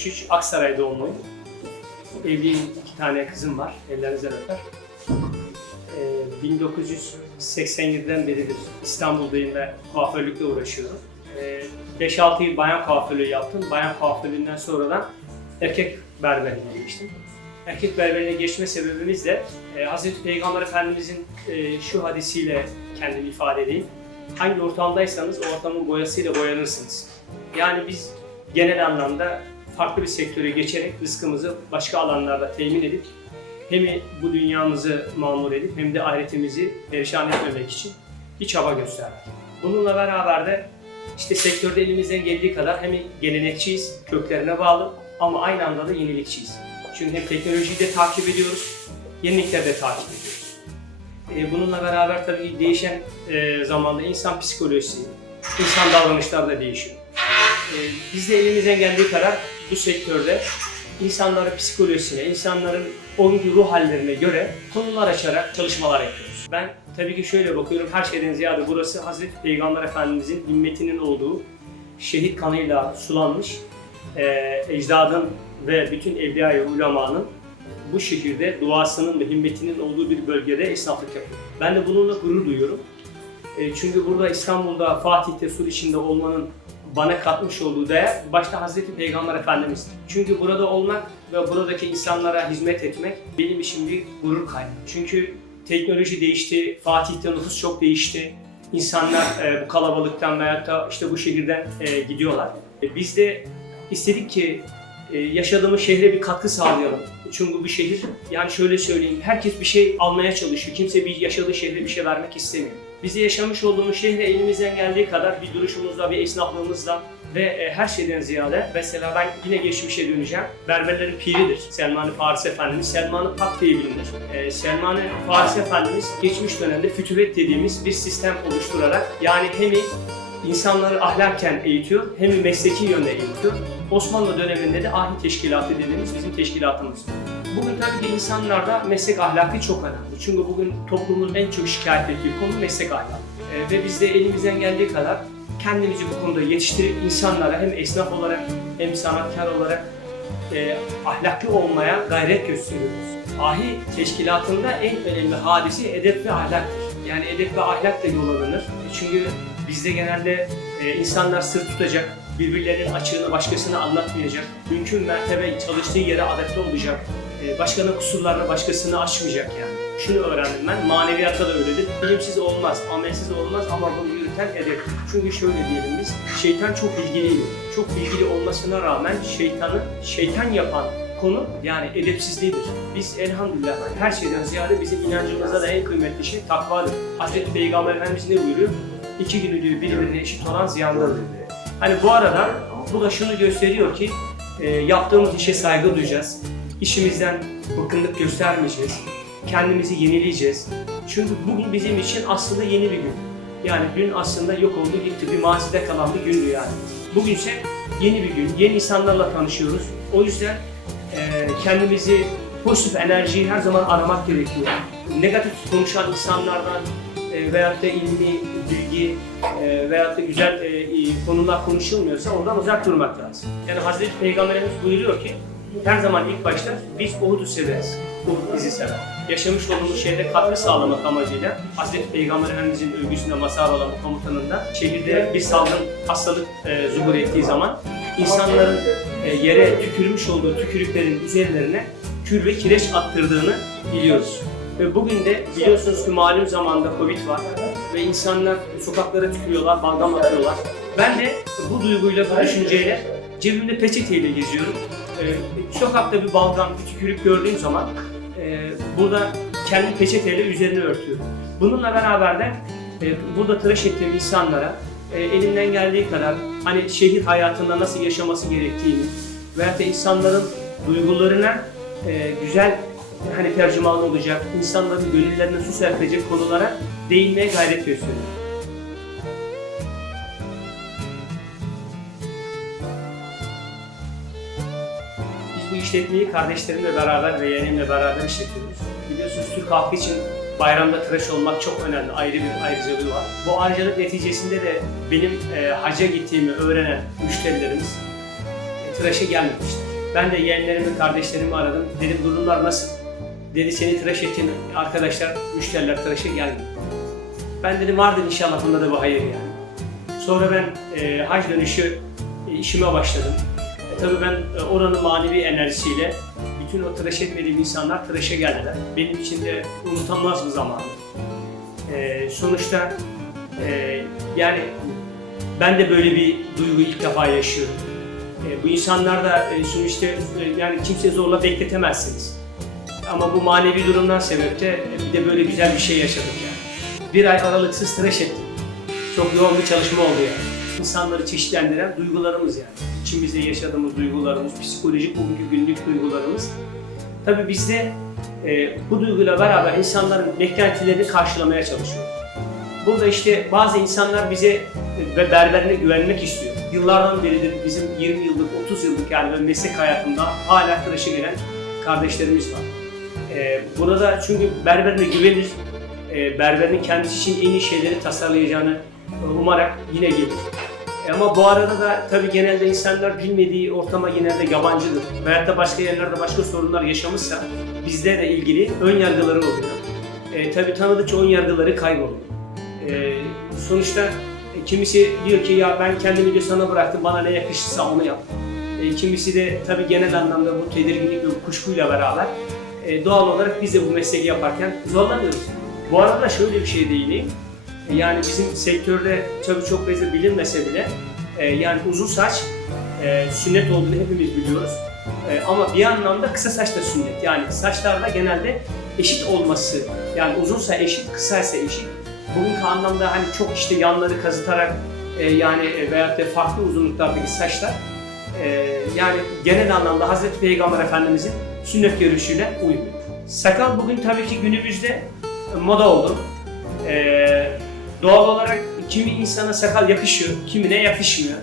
1973 Aksaray doğumluyum. Evliyim, iki tane kızım var. Ellerinizden öper. Ee, 1987'den beridir İstanbul'dayım ve kuaförlükle uğraşıyorum. Ee, 5-6 yıl bayan kuaförlüğü yaptım. Bayan kuaförlüğünden sonra da erkek berberliğine geçtim. Erkek berberliğine geçme sebebimiz de e, Hazreti Peygamber Efendimizin e, şu hadisiyle kendimi ifade edeyim. Hangi ortamdaysanız o ortamın boyasıyla boyanırsınız. Yani biz genel anlamda farklı bir sektöre geçerek rızkımızı başka alanlarda temin edip hem bu dünyamızı mamur edip hem de ahiretimizi perişan etmemek için bir çaba gösterdik. Bununla beraber de işte sektörde elimizden geldiği kadar hem gelenekçiyiz, köklerine bağlı ama aynı anda da yenilikçiyiz. Çünkü hem teknolojiyi de takip ediyoruz, yenilikleri de takip ediyoruz. Ee, Bununla beraber tabii değişen e, zamanda insan psikolojisi, insan davranışları da değişiyor. Ee, Biz de elimizden geldiği kadar bu sektörde insanların psikolojisine, insanların o günkü ruh hallerine göre konular açarak çalışmalar yapıyoruz. Ben tabii ki şöyle bakıyorum, her şeyden ziyade burası Hazreti Peygamber Efendimizin himmetinin olduğu, şehit kanıyla sulanmış, e, ecdadın ve bütün evliya-i ulemanın bu şehirde duasının ve himmetinin olduğu bir bölgede esnaflık yapıyorum. Ben de bununla gurur duyuyorum. E, çünkü burada İstanbul'da, Fatih'te, sur içinde olmanın bana katmış olduğu değer başta Hazreti Peygamber Efendimiz. Çünkü burada olmak ve buradaki insanlara hizmet etmek benim için bir gurur kaynağı. Çünkü teknoloji değişti, Fatih'te nüfus çok değişti. İnsanlar e, bu kalabalıktan veyahut da işte bu şehirden e, gidiyorlar. E, biz de istedik ki e, yaşadığımız şehre bir katkı sağlayalım. Çünkü bu şehir, yani şöyle söyleyeyim, herkes bir şey almaya çalışıyor. Kimse bir yaşadığı şehre bir şey vermek istemiyor. Bize yaşamış olduğumuz şehre elimizden geldiği kadar bir duruşumuzla, bir esnaflığımızla ve e, her şeyden ziyade mesela ben yine geçmişe döneceğim. Berberlerin piridir Selman-ı Farisi Efendimiz. Selman-ı Pak diye bilinir. E, Selman-ı Farisi Efendimiz geçmiş dönemde fütüvet dediğimiz bir sistem oluşturarak yani hem insanları ahlakken eğitiyor hem mesleki yönde eğitiyor. Osmanlı döneminde de ahi teşkilatı dediğimiz bizim teşkilatımız. Bugün tabii ki insanlarda meslek ahlakı çok önemli. Çünkü bugün toplumun en çok şikayet ettiği konu meslek ahlakı. Ee, ve biz de elimizden geldiği kadar kendimizi bu konuda yetiştirip insanlara hem esnaf olarak hem sanatkar olarak e, ahlaklı olmaya gayret gösteriyoruz. Ahi teşkilatında en önemli hadisi edep ve ahlaktır. Yani edep ve ahlakla yol alınır. Çünkü bizde genelde e, insanlar sırt tutacak, birbirlerinin açığını başkasına anlatmayacak, mümkün mertebe çalıştığı yere adapte olacak, e, başkanın kusurlarını başkasına açmayacak yani. Şunu öğrendim ben, maneviyatta da öyledir. Bilimsiz olmaz, amelsiz olmaz ama bunu yürüten edep. Çünkü şöyle diyelim biz, şeytan çok bilgiliydi. Çok bilgili olmasına rağmen şeytanı şeytan yapan konu yani edepsizliğidir. Biz elhamdülillah her şeyden ziyade bizim inancımızda da en kıymetli şey takvadır. Hazreti Peygamber Efendimiz ne buyuruyor? İki günü diyor birbirine eşit olan ziyanlardır diyor. Hani bu arada bu da şunu gösteriyor ki e, yaptığımız işe saygı duyacağız. İşimizden bıkkınlık göstermeyeceğiz. Kendimizi yenileyeceğiz. Çünkü bugün bizim için aslında yeni bir gün. Yani dün aslında yok oldu gitti. Bir mazide kalan bir gündü yani. Bugünse yeni bir gün. Yeni insanlarla tanışıyoruz. O yüzden e, kendimizi pozitif enerjiyi her zaman aramak gerekiyor. Negatif konuşan insanlardan e, veyahut da ilmi, bilgi e, veyahut da güzel e, konular konuşulmuyorsa oradan uzak durmak lazım. Yani Hazreti Peygamberimiz buyuruyor ki her zaman ilk başta biz Uhud'u severiz. Uhud bizi sever. Yaşamış olduğumuz şehre katkı sağlamak amacıyla Hazreti Peygamber Efendimizin övgüsüne mazhar olan komutanında şehirde bir salgın hastalık e, zuhur ettiği zaman insanların e, yere tükürmüş olduğu tükürüklerin üzerlerine kül ve kireç attırdığını biliyoruz. Ve bugün de biliyorsunuz ki malum zamanda Covid var ve insanlar sokaklara tükürüyorlar, balgam atıyorlar. Ben de bu duyguyla, bu düşünceyle cebimde peçeteyle geziyorum. Ee, sokakta bir balgam, bir tükürük gördüğüm zaman e, burada kendi peçeteyle üzerine örtüyorum. Bununla beraber de e, burada tıraş ettiğim insanlara e, elimden geldiği kadar hani şehir hayatında nasıl yaşaması gerektiğini veyahut da insanların duygularına e, güzel hani tercüman olacak, insanların gönüllerine su serpecek konulara değinmeye gayret gösteriyorum. İşletmeyi kardeşlerimle beraber ve yeğenimle beraber işletiyoruz. Biliyorsunuz Türk halkı için bayramda tıraş olmak çok önemli, ayrı bir ayrıcalığı var. Bu ayrıcalık neticesinde de benim e, hacca gittiğimi öğrenen müşterilerimiz e, tıraşa gelmemişler. Ben de yeğenlerimi, kardeşlerimi aradım. Dedim durumlar nasıl? Dedi seni tıraş ettiğin arkadaşlar, müşteriler tıraşa geldi. Ben dedim vardır inşallah bunda da bir hayır yani. Sonra ben e, hac dönüşü e, işime başladım. Tabii ben e, oranın manevi enerjisiyle bütün o tıraş etmediğim insanlar tıraşa geldiler. Benim için de unutamaz bir zamandı. E, sonuçta e, yani ben de böyle bir duygu ilk defa yaşıyorum. E, bu insanlar da e, sonuçta e, yani kimse zorla bekletemezsiniz. Ama bu manevi durumdan sebepte e, bir de böyle güzel bir şey yaşadım yani. Bir ay aralıksız tıraş ettim. Çok yoğun bir çalışma oldu yani. İnsanları çeşitlendiren duygularımız yani. İçimizde yaşadığımız duygularımız, psikolojik bugünkü günlük duygularımız. Tabii biz de e, bu duyguyla beraber insanların beklentilerini karşılamaya çalışıyoruz. Burada işte bazı insanlar bize e, ve berberine güvenmek istiyor. Yıllardan beridir bizim 20 yıllık, 30 yıllık yani ben meslek hayatımda hala tıraşa gelen kardeşlerimiz var. E, burada çünkü berberine güvenir, e, berberin kendisi için en iyi şeyleri tasarlayacağını e, umarak yine gelir. E, Ama bu arada da tabii genelde insanlar bilmediği ortama genelde yabancıdır. Da başka yerlerde başka sorunlar yaşamışsa bizle de ilgili ön yargıları oluyor. E, tabii tanıdıkça ön yargıları kayboluyor. E, sonuçta e, kimisi diyor ki ya ben kendimi de sana bıraktım bana ne yakışırsa onu yap. E, kimisi de tabii genel anlamda bu tedirginlik ve kuşkuyla beraber e, doğal olarak biz de bu mesleği yaparken zorlanıyoruz. Bu arada şöyle bir şey değineyim. E, Yani bizim sektörde tabii çok fazla bilinmese bile e, yani uzun saç e, sünnet olduğunu hepimiz biliyoruz. E, ama bir anlamda kısa saç da sünnet. Yani saçlarda genelde eşit olması, yani uzunsa eşit, kısaysa eşit. Bugünkü anlamda hani çok işte yanları kazıtarak e, yani e, veyahut da farklı uzunluklardaki saçlar e, yani genel anlamda Hazreti Peygamber Efendimizin sünnet görüşüyle uymuyor. Sakal bugün tabii ki günümüzde moda oldu. E, doğal olarak kimi insana sakal yakışıyor, kimine yakışmıyor.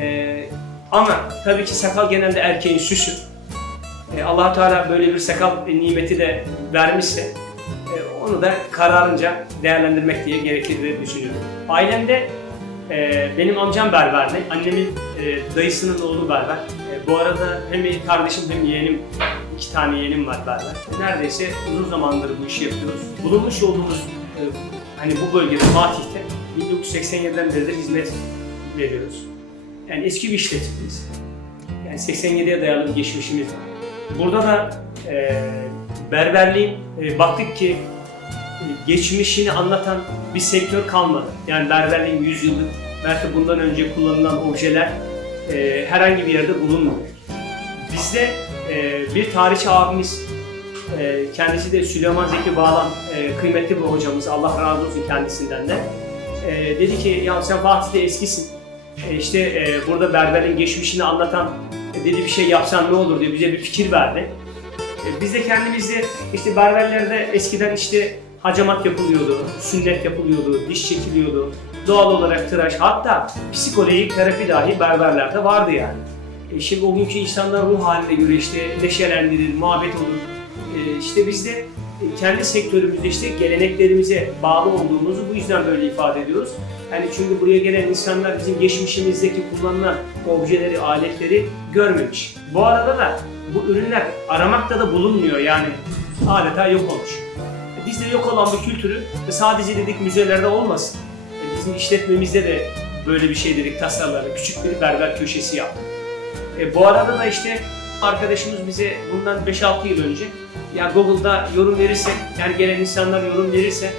E, ama tabii ki sakal genelde erkeğin süsü. E, allah Teala böyle bir sakal nimeti de vermişse e, onu da kararınca değerlendirmek diye gerekir diye düşünüyorum. Ailemde e, benim amcam berberdi, annemin e, dayısının oğlu berber. E, bu arada hem kardeşim hem yeğenim, iki tane yeğenim var berber. Neredeyse uzun zamandır bu işi yapıyoruz. Bulunmuş olduğumuz e, hani bu bölgede Fatih'te 1987'den beridir hizmet veriyoruz. Yani eski bir işletmeyiz. Yani 87'ye dayalı bir geçmişimiz var. Burada da e, berberliğin e, baktık ki e, geçmişini anlatan bir sektör kalmadı. Yani berberliğin 100 yıllık belki bundan önce kullanılan objeler e, herhangi bir yerde bulunmuyor. Bizde e, bir tarihçi abimiz, e, kendisi de Süleyman Zeki Bağlan, e, kıymetli bir hocamız, Allah razı olsun kendisinden de. E, dedi ki ya sen Fatih'te eskisin, e, işte e, burada berberin geçmişini anlatan dedi bir şey yapsan ne olur diye bize bir fikir verdi. E, Biz de kendimizde işte berberlerde eskiden işte hacamat yapılıyordu, sünnet yapılıyordu, diş çekiliyordu. Doğal olarak tıraş hatta psikolojik terapi dahi berberlerde vardı yani. E, Şimdi o günkü insanlar ruh haline göre işte neşelendirir, muhabbet olur. E, İşte biz de e, kendi sektörümüzde işte geleneklerimize bağlı olduğumuzu bu yüzden böyle ifade ediyoruz. Yani çünkü buraya gelen insanlar bizim geçmişimizdeki kullanılan objeleri, aletleri görmemiş. Bu arada da bu ürünler aramakta da bulunmuyor yani adeta yok olmuş. E, Bizde yok olan bu kültürü sadece dedik müzelerde olmasın. Bizim işletmemizde de böyle bir şey dedik tasarladık. Küçük bir berber köşesi yaptık. E, bu arada da işte arkadaşımız bize bundan 5-6 yıl önce ya Google'da yorum verirse, yani gelen insanlar yorum verirse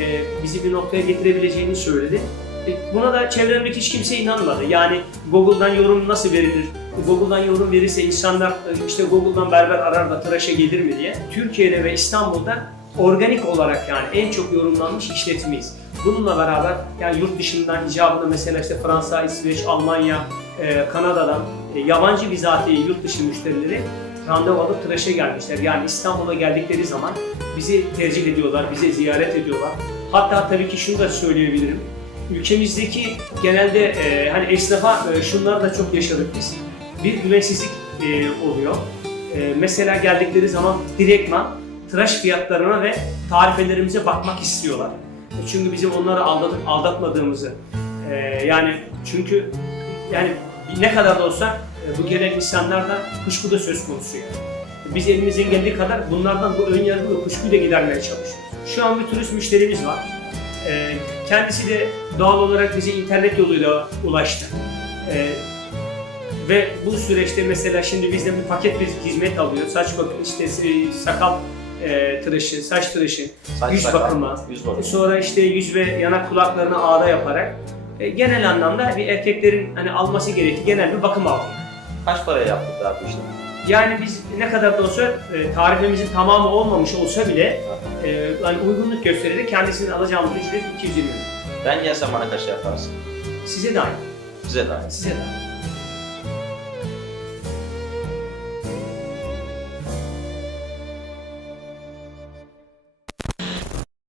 e, bizi bir noktaya getirebileceğini söyledi. E, buna da çevremdeki hiç kimse inanmadı. Yani Google'dan yorum nasıl verilir? Google'dan yorum verirse insanlar e, işte Google'dan berber arar da tıraşa gelir mi diye. Türkiye'de ve İstanbul'da organik olarak yani en çok yorumlanmış işletmeyiz. Bununla beraber yani yurt dışından icabında mesela işte Fransa, İsveç, Almanya, e, Kanada'dan e, yabancı bizatihi yurt dışı müşterileri randevu alıp tıraşa gelmişler. Yani İstanbul'a geldikleri zaman bizi tercih ediyorlar, bizi ziyaret ediyorlar. Hatta tabii ki şunu da söyleyebilirim. Ülkemizdeki genelde e, hani esnafa e, şunları da çok yaşadık biz. Bir güvensizlik e, oluyor. E, mesela geldikleri zaman direktman tıraş fiyatlarına ve tarifelerimize bakmak istiyorlar. E, çünkü bizim onları aldatıp aldatmadığımızı e, yani çünkü yani ne kadar da olsa e, bu gelen insanlarda kuşku da söz konusu yani. Biz elimizden geldiği kadar bunlardan bu ön yargı ve kuşkuyu da gidermeye çalışıyoruz. Şu an bir turist müşterimiz var. E, kendisi de doğal olarak bize internet yoluyla ulaştı. E, ve bu süreçte mesela şimdi bizden bir paket bir hizmet alıyor. Saç bakım, işte sakal e, tıraşı, saç tıraşı, Saç yüz bakımı, Yüz bakımı. sonra işte yüz ve yanak kulaklarını ağda yaparak e, genel anlamda bir erkeklerin hani alması gerektiği genel bir bakım aldık. Kaç paraya yaptık daha bu işlemi? Yani biz ne kadar da olsa e, tarifemizin tamamı olmamış olsa bile e, hani uygunluk göstererek kendisinin alacağımız ücret 220 lira. Ben gelsem bana kaç yaparsın? Size de aynı, Size de aynı. size de aynı.